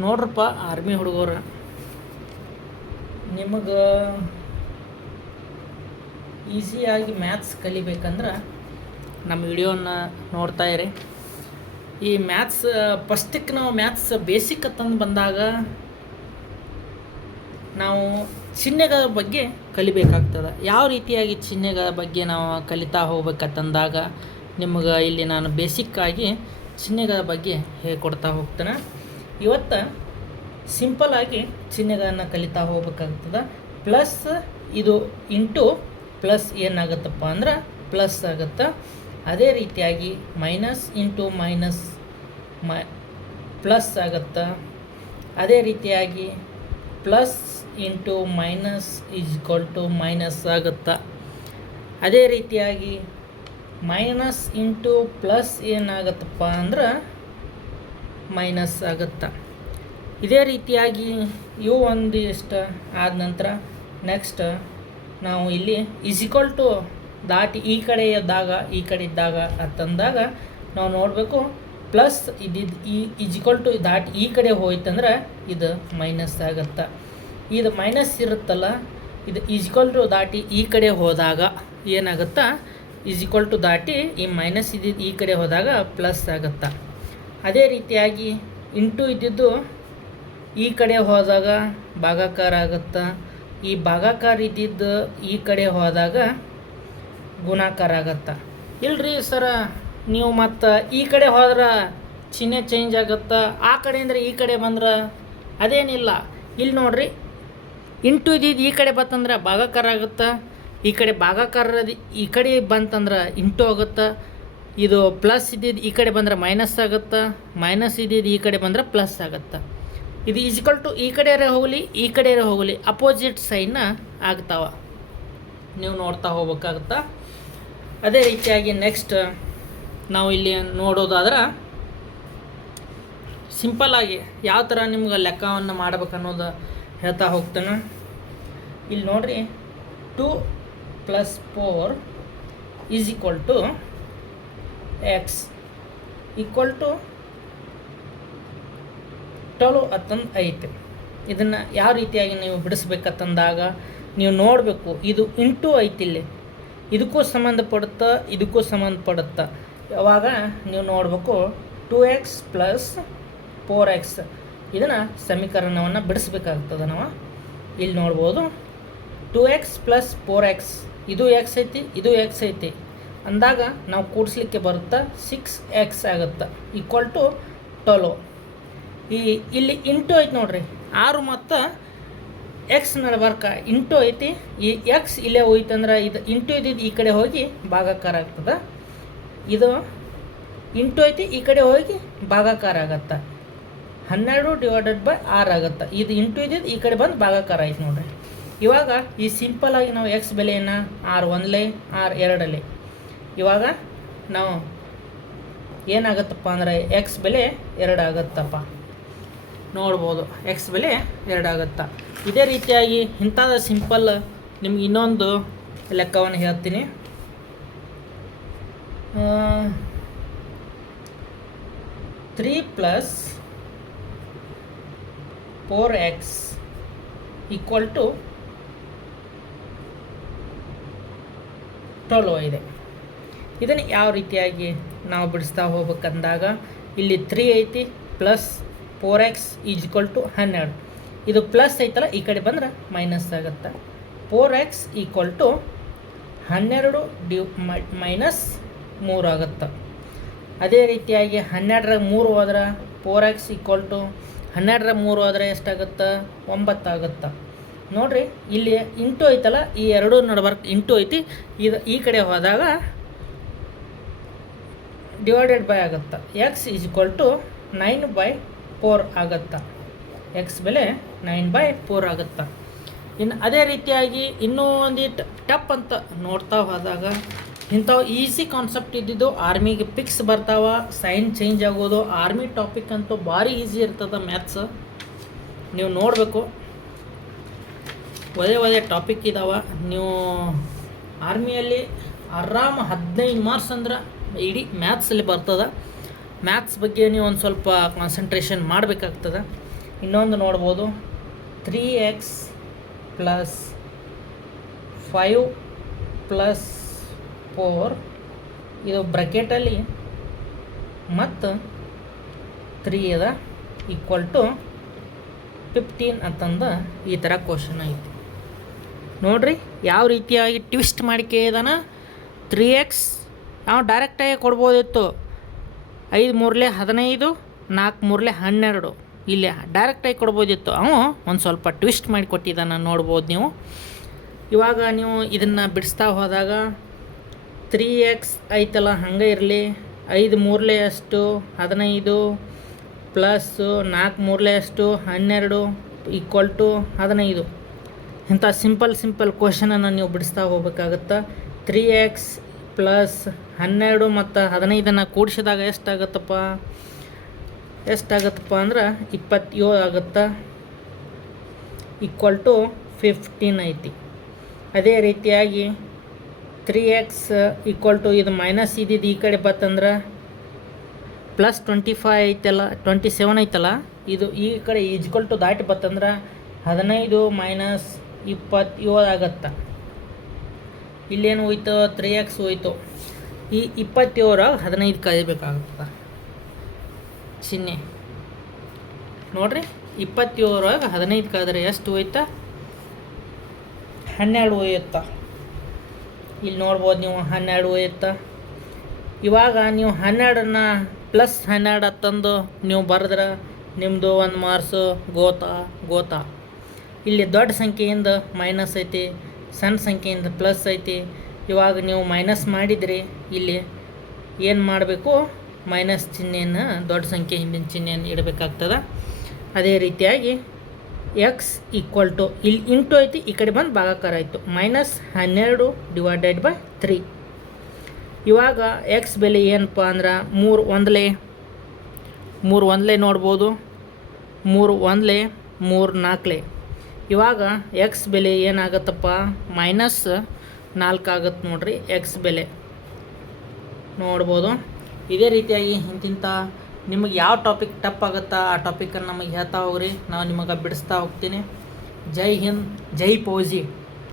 ನೋಡ್ರಪ್ಪ ಆರ್ಮಿ ಹುಡುಗರು, ನಿಮಗೆ ಈಸಿಯಾಗಿ ಮ್ಯಾಥ್ಸ್ ಕಲಿಬೇಕಂದ್ರೆ ನಮ್ಮ ವಿಡಿಯೋನ ನೋಡ್ತಾ ಇರಿ. ಈ ಮ್ಯಾಥ್ಸ್ ಫಸ್ಟಿಗೆ ನಾವು ಮ್ಯಾಥ್ಸ್ ಬೇಸಿಕ್ ಅಂತಂದು ಬಂದಾಗ ನಾವು ಚಿಹ್ನೆಗಳ ಬಗ್ಗೆ ಕಲಿಬೇಕಾಗ್ತದೆ. ಯಾವ ರೀತಿಯಾಗಿ ಚಿಹ್ನೆಗಳ ಬಗ್ಗೆ ನಾವು ಕಲಿತಾ ಹೋಗ್ಬೇಕಂತಂದಾಗ ನಿಮಗೆ ಇಲ್ಲಿ ನಾನು ಬೇಸಿಕ್ಕಾಗಿ ಚಿಹ್ನೆಗಳ ಬಗ್ಗೆ ಹೇಳ್ಕೊಡ್ತಾ ಹೋಗ್ತೇನೆ. ಇವತ್ತು ಸಿಂಪಲ್ಲಾಗಿ ಚಿಹ್ನೆಗಳನ್ನು ಕಲಿತಾ ಹೋಗ್ಬೇಕಾಗ್ತದೆ. ಪ್ಲಸ್ ಇದು ಇಂಟು ಪ್ಲಸ್ ಏನಾಗುತ್ತಪ್ಪ ಅಂದ್ರೆ ಪ್ಲಸ್ ಆಗುತ್ತೆ. ಅದೇ ರೀತಿಯಾಗಿ ಮೈನಸ್ ಇಂಟು ಮೈನಸ್ ಪ್ಲಸ್ ಆಗುತ್ತೆ. ಅದೇ ರೀತಿಯಾಗಿ plus into minus is equal to minus ಆಗುತ್ತೆ. ಅದೇ ರೀತಿಯಾಗಿ ಮೈನಸ್ ಇಂಟು ಪ್ಲಸ್ ಏನಾಗುತ್ತಪ್ಪ ಅಂದ್ರೆ ಮೈನಸ್ ಆಗುತ್ತೆ. ಇದೇ ರೀತಿಯಾಗಿ ಇವು ಒಂದಿಷ್ಟು ಆದ ನಂತರ ನೆಕ್ಸ್ಟ್ ನಾವು ಇಲ್ಲಿ ಈಸ್ ಈಕ್ವಲ್ ಟು ದಾಟಿ ಈ ಕಡೆ ಇದ್ದಾಗ ಅಂತಂದಾಗ ನಾವು ನೋಡಬೇಕು ಪ್ಲಸ್ ಇದ್ದಿದ್ದು ಈಸ್ ಈಕ್ವಲ್ ಟು ದಾಟಿ ಈ ಕಡೆ ಹೋಯ್ತಂದ್ರೆ ಇದು ಮೈನಸ್ ಆಗುತ್ತೆ. ಇದು ಮೈನಸ್ ಇರುತ್ತಲ್ಲ, ಇದು ಈಸ್ ಈಕ್ವಲ್ ಟು ದಾಟಿ ಈ ಕಡೆ ಹೋದಾಗ ಏನಾಗುತ್ತಾ, ಈಸ್ ಈಕ್ವಲ್ ಟು ದಾಟಿ ಈ ಮೈನಸ್ ಇದ್ದಿದ್ದು ಈ ಕಡೆ ಹೋದಾಗ ಪ್ಲಸ್ ಆಗುತ್ತೆ. ಅದೇ ರೀತಿಯಾಗಿ ಇಂಟು ಇದ್ದಿದ್ದು ಈ ಕಡೆ ಹೋದಾಗ ಭಾಗಾಕಾರ ಆಗುತ್ತೆ. ಈ ಭಾಗಾಕಾರ ಇದ್ದಿದ್ದು ಈ ಕಡೆ ಹೋದಾಗ ಗುಣಾಕಾರ ಆಗುತ್ತೆ. ಇಲ್ರಿ ಸರ, ನೀವು ಮತ್ತು ಈ ಕಡೆ ಹೋದ್ರೆ ಚಿಹ್ನೆ ಚೇಂಜ್ ಆಗುತ್ತೆ, ಆ ಕಡೆಯಿಂದ ಈ ಕಡೆ ಬಂದ್ರೆ ಅದೇನಿಲ್ಲ. ಇಲ್ಲಿ ನೋಡ್ರಿ, ಇಂಟು ಇದ್ದಿದ್ದು ಈ ಕಡೆ ಬಂತಂದ್ರೆ ಭಾಗಾಕಾರ ಆಗುತ್ತೆ, ಈ ಕಡೆ ಭಾಗಾಕಾರ ಈ ಕಡೆ ಬಂತಂದ್ರೆ ಇಂಟು ಆಗುತ್ತೆ. ಇದು ಪ್ಲಸ್ ಇದ್ದಿದ್ದು ಈ ಕಡೆ ಬಂದರೆ ಮೈನಸ್ ಆಗುತ್ತೆ, ಮೈನಸ್ ಇದ್ದಿದ್ದು ಈ ಕಡೆ ಬಂದರೆ ಪ್ಲಸ್ ಆಗುತ್ತೆ. ಇದು ಈಕ್ವಲ್ ಟು ಈ ಕಡೆಯೇ ಹೋಗಲಿ ಈ ಕಡೆಯೇ ಹೋಗಲಿ ಅಪೋಸಿಟ್ ಸೈನ್ನ ಆಗ್ತಾವೆ, ನೀವು ನೋಡ್ತಾ ಹೋಗ್ಬೇಕಾಗುತ್ತೆ. ಅದೇ ರೀತಿಯಾಗಿ ನೆಕ್ಸ್ಟ್ ನಾವು ಇಲ್ಲಿ ನೋಡೋದಾದ್ರೆ ಸಿಂಪಲ್ಲಾಗಿ ಯಾವ ಥರ ನಿಮ್ಗೆ ಲೆಕ್ಕವನ್ನು ಮಾಡ್ಬೇಕನ್ನೋದು ಹೇಳ್ತಾ ಹೋಗ್ತಾನೆ. ಇಲ್ಲಿ ನೋಡಿರಿ, 2 + 4 is equal to x equal to 12 ಅಂತಂದು ಐತೆ. ಇದನ್ನು ಯಾವ ರೀತಿಯಾಗಿ ನೀವು ಬಿಡಿಸ್ಬೇಕಂತಂದಾಗ ನೀವು ನೋಡಬೇಕು, ಇದು ಇಂಟು ಐತಿಲ್ಲಿ, ಇದಕ್ಕೂ ಸಂಬಂಧಪಡುತ್ತಾ ಇದಕ್ಕೂ ಸಂಬಂಧಪಡುತ್ತಾ. ಯಾವಾಗ ನೀವು ನೋಡಬೇಕು 2x + 4x ಇದನ್ನು ಸಮೀಕರಣವನ್ನು ಬಿಡಿಸ್ಬೇಕಾಗ್ತದೆ. ನಾವು ಇಲ್ಲಿ ನೋಡ್ಬೋದು 2x + 4x ಇದು ಎಕ್ಸ್ ಐತಿ, ಇದು ಎಕ್ಸ್ ಐತಿ ಅಂದಾಗ ನಾವು ಕೂಡಿಸ್ಲಿಕ್ಕೆ ಬರುತ್ತಾ 6x ಆಗುತ್ತೆ ಈಕ್ವಲ್ ಟು 12. ಇಲ್ಲಿ ಇಂಟು ಐತಿ ನೋಡ್ರಿ, 6 ಮತ್ತು ಎಕ್ಸ್ ನಡಬಾರ್ಕ ಇಂಟು ಐತಿ. ಈ ಎಕ್ಸ್ ಇಲ್ಲೇ ಹೋಯ್ತಂದ್ರೆ ಇದು ಇಂಟು ಇದ್ದಿದ್ದು ಈ ಕಡೆ ಹೋಗಿ ಭಾಗಾಕಾರ ಆಗ್ತದೆ. ಇದು ಇಂಟು ಐತಿ ಈ ಕಡೆ ಹೋಗಿ ಭಾಗಾಕಾರ ಆಗತ್ತೆ. 12/6 ಆಗುತ್ತೆ. ಇದು ಇಂಟು ಇದ್ದಿದ್ದು ಈ ಕಡೆ ಬಂದು ಭಾಗಾಕಾರ ಐತಿ ನೋಡ್ರಿ. ಇವಾಗ ಈ ಸಿಂಪಲ್ಲಾಗಿ ನಾವು ಎಕ್ಸ್ ಬೆಲೆಯನ್ನು R1 R2 ಇವಾಗ ನಾವು ಏನಾಗುತ್ತಪ್ಪ ಅಂದರೆ ಎಕ್ಸ್ ಬೆಲೆ 2 ಆಗುತ್ತಪ್ಪ, ನೋಡ್ಬೋದು. ಎಕ್ಸ್ ಬೆಲೆ 2 ಆಗುತ್ತಾ. ಇದೇ ರೀತಿಯಾಗಿ ಇಂಥದ್ದು ಸಿಂಪಲ್ ನಿಮ್ಗೆ ಇನ್ನೊಂದು ಲೆಕ್ಕವನ್ನು ಹೇಳ್ತೀನಿ. 3 + 4x ಈಕ್ವಲ್ ಟು 12 ಇದೆ. ಇದನ್ನು ಯಾವ ರೀತಿಯಾಗಿ ನಾವು ಬಿಡಿಸ್ತಾ ಹೋಗ್ಬೇಕಂದಾಗ ಇಲ್ಲಿ 3 ಐತಿ plus 4x is equal to 12. ಇದು ಪ್ಲಸ್ ಐತಲ್ಲ, ಈ ಕಡೆ ಬಂದ್ರೆ ಮೈನಸ್ ಆಗುತ್ತೆ. 4x ಈಕ್ವಲ್ ಟು 12 - 3 ಆಗುತ್ತೆ. ಅದೇ ರೀತಿಯಾಗಿ 12ರ 3 ಹೋದ್ರೆ 4x ಈಕ್ವಲ್ ಟು 12ರ 3 ಹೋದರೆ ಎಷ್ಟಾಗುತ್ತೆ, 9 ಆಗುತ್ತೆ. ನೋಡಿರಿ, ಇಲ್ಲಿ ಇಂಟು ಐತಲ್ಲ, ಈ ಎರಡು ನಡ್ಬರ್ಕ್ ಇಂಟು ಐತಿ, ಇದು ಈ ಕಡೆ ಹೋದಾಗ ಡಿವೈಡೆಡ್ ಬೈ ಆಗುತ್ತೆ. ಎಕ್ಸ್ ಈಸ್ ಈಕ್ವಲ್ ಟು 9/4 ಆಗುತ್ತೆ. ಎಕ್ಸ್ ಬೆಲೆ 9/4 ಆಗುತ್ತೆ. ಇನ್ನು ಅದೇ ರೀತಿಯಾಗಿ ಇನ್ನೂ ಒಂದಿಟ್ಟು ಟಪ್ ಅಂತ ನೋಡ್ತಾ ಹೋದಾಗ ಇಂಥವು ಈಸಿ ಕಾನ್ಸೆಪ್ಟ್ ಇದ್ದಿದ್ದು ಆರ್ಮಿಗೆ ಪಿಕ್ಸ್ ಬರ್ತಾವ, ಸೈನ್ ಚೇಂಜ್ ಆಗೋದು. ಆರ್ಮಿ ಟಾಪಿಕ್ ಅಂತೂ ಭಾರಿ ಈಸಿ ಇರ್ತದೆ ಮ್ಯಾಥ್ಸ್, ನೀವು ನೋಡಬೇಕು. ಒಳ್ಳೆ ಟಾಪಿಕ್ ಇದ್ದಾವೆ. ನೀವು ಆರ್ಮಿಯಲ್ಲಿ ಆರಾಮ 15 ಮಾರ್ಕ್ಸ್ ಅಂದ್ರೆ ಇಡೀ ಮ್ಯಾಥ್ಸಲ್ಲಿ ಬರ್ತದೆ. ಮ್ಯಾಥ್ಸ್ ಬಗ್ಗೆ ನೀವು ಒಂದು ಸ್ವಲ್ಪ ಕಾನ್ಸಂಟ್ರೇಷನ್ ಮಾಡಬೇಕಾಗ್ತದೆ. ಇನ್ನೊಂದು ನೋಡ್ಬೋದು 3x ಪ್ಲಸ್ 5 ಪ್ಲಸ್ 4 ಇದು ಬ್ರ್ಯಾಕೆಟಲ್ಲಿ ಮತ್ತು 3 ಅದ ಈಕ್ವಲ್ ಟು 15 ಅಂತಂದು ಈ ಥರ ಕ್ವಶನ್ ಐತಿ ನೋಡ್ರಿ. ಯಾವ ರೀತಿಯಾಗಿ ಟ್ವಿಸ್ಟ್ ಮಾಡಿ ಕೇಳಿದಾನ. 3x ನಾವು ಡೈರೆಕ್ಟಾಗಿ ಕೊಡ್ಬೋದಿತ್ತು, 5 ಮೂರಲೆ 15, 4 ಮೂರಲೆ 12 ಇಲ್ಲಿ ಡೈರೆಕ್ಟಾಗಿ ಕೊಡ್ಬೋದಿತ್ತು. ಅವನು ಒಂದು ಸ್ವಲ್ಪ ಟ್ವಿಸ್ಟ್ ಮಾಡಿ ಕೊಟ್ಟಿದ್ದಾನೆ ನೋಡ್ಬೋದು ನೀವು. ಇವಾಗ ನೀವು ಇದನ್ನು ಬಿಡಿಸ್ತಾ ಹೋದಾಗ 3x ಐತಲ್ಲ ಹಂಗೆ ಇರಲಿ, 5 ಮೂರಲೆ ಅಷ್ಟು 15 ಪ್ಲಸ್ 4 ಮೂರಲೆ ಅಷ್ಟು 12 ಈಕ್ವಲ್ ಟು 15. ಇಂಥ ಸಿಂಪಲ್ ಕ್ವಶನನ್ನು ನೀವು ಬಿಡಿಸ್ತಾ ಹೋಗ್ಬೇಕಾಗತ್ತೆ. 3x ಪ್ಲಸ್ 12 ಮತ್ತು 15 ಕೂಡಿಸಿದಾಗ ಎಷ್ಟಾಗತ್ತಪ್ಪ ಅಂದ್ರೆ 27 ಆಗುತ್ತೆ, ಈಕ್ವಲ್ ಟು 15 ಐತಿ. ಅದೇ ರೀತಿಯಾಗಿ 3x ಈಕ್ವಲ್ ಟು ಇದು ಮೈನಸ್ ಇದ್ದಿದ್ದು ಈ ಕಡೆ ಬತ್ತಂದ್ರೆ ಪ್ಲಸ್ 25 ಐತಲ್ಲ 27 ಐತಲ್ಲ, ಇದು ಈ ಕಡೆ ಈಜ್ವಲ್ ಟು ದಾಟಿ ಬತ್ತಂದ್ರೆ 15 ಮೈನಸ್ 27 ಆಗತ್ತೆ. ಇಲ್ಲೇನು ಹೋಯ್ತು 3x ಹೋಯ್ತು. ಈ 27 15 ಕಳಿಬೇಕಾಗುತ್ತೆ ಚಿಹ್ನೆ ನೋಡ್ರಿ. 27 15 ಕಳೆದ್ರೆ ಎಷ್ಟು ಹೋಯ್ತಾ 12 ಹೋಯ್ತಾ. ಇಲ್ಲಿ ನೋಡ್ಬೋದು ನೀವು 12 ಹೋಯ್ತಾ. ಇವಾಗ ನೀವು 12ನ್ನ ಪ್ಲಸ್ 12 ತಂದು ನೀವು ಬರೆದ್ರೆ ನಿಮ್ಮದು 1 ಮಾರ್ಕ್ಸು ಗೋತಾ. ಇಲ್ಲಿ ದೊಡ್ಡ ಸಂಖ್ಯೆಯಿಂದ ಮೈನಸ್ ಐತಿ, ಸಣ್ಣ ಸಂಖ್ಯೆಯಿಂದ ಪ್ಲಸ್ ಐತಿ. ಇವಾಗ ನೀವು ಮೈನಸ್ ಮಾಡಿದ್ರಿ, ಇಲ್ಲಿ ಏನು ಮಾಡಬೇಕು, ಮೈನಸ್ ಚಿಹ್ನೆಯನ್ನು ದೊಡ್ಡ ಸಂಖ್ಯೆ ಹಿಂದಿನ ಚಿಹ್ನೆಯನ್ನು ಇಡಬೇಕಾಗ್ತದೆ. ಅದೇ ರೀತಿಯಾಗಿ ಎಕ್ಸ್ ಈಕ್ವಲ್ ಟು ಇಲ್ಲಿ ಇಂಟು ಐತಿ, ಈ ಕಡೆ ಬಂದು ಭಾಗಾಕಾರ ಆಯಿತು, -12 / 3. ಇವಾಗ ಎಕ್ಸ್ ಬೆಲೆ ಏನಪ್ಪ ಅಂದ್ರೆ 3 ಒಂದಲೇ ನೋಡ್ಬೋದು, 3 ಒಂದಲೇ 3 ನಾಲ್ಕಲೇ. ಇವಾಗ ಎಕ್ಸ್ ಬೆಲೆ ಏನಾಗತ್ತಪ್ಪ -4 ಆಗತ್ತೆ ನೋಡ್ರಿ ಎಕ್ಸ್ ಬೆಲೆ ನೋಡ್ಬೋದು. ಇದೇ ರೀತಿಯಾಗಿ ಇಂತಿಂಥ ನಿಮಗೆ ಯಾವ ಟಾಪಿಕ್ ಟಫ್ ಆಗುತ್ತಾ ಆ ಟಾಪಿಕನ್ನು ನಮಗೆ ಹೇಳ್ತಾ ಹೋಗ್ರಿ, ನಾವು ನಿಮಗೆ ಬಿಡಿಸ್ತಾ ಹೋಗ್ತೀನಿ. ಜೈ ಹಿಂದ್, ಜೈ ಫೌಜಿ.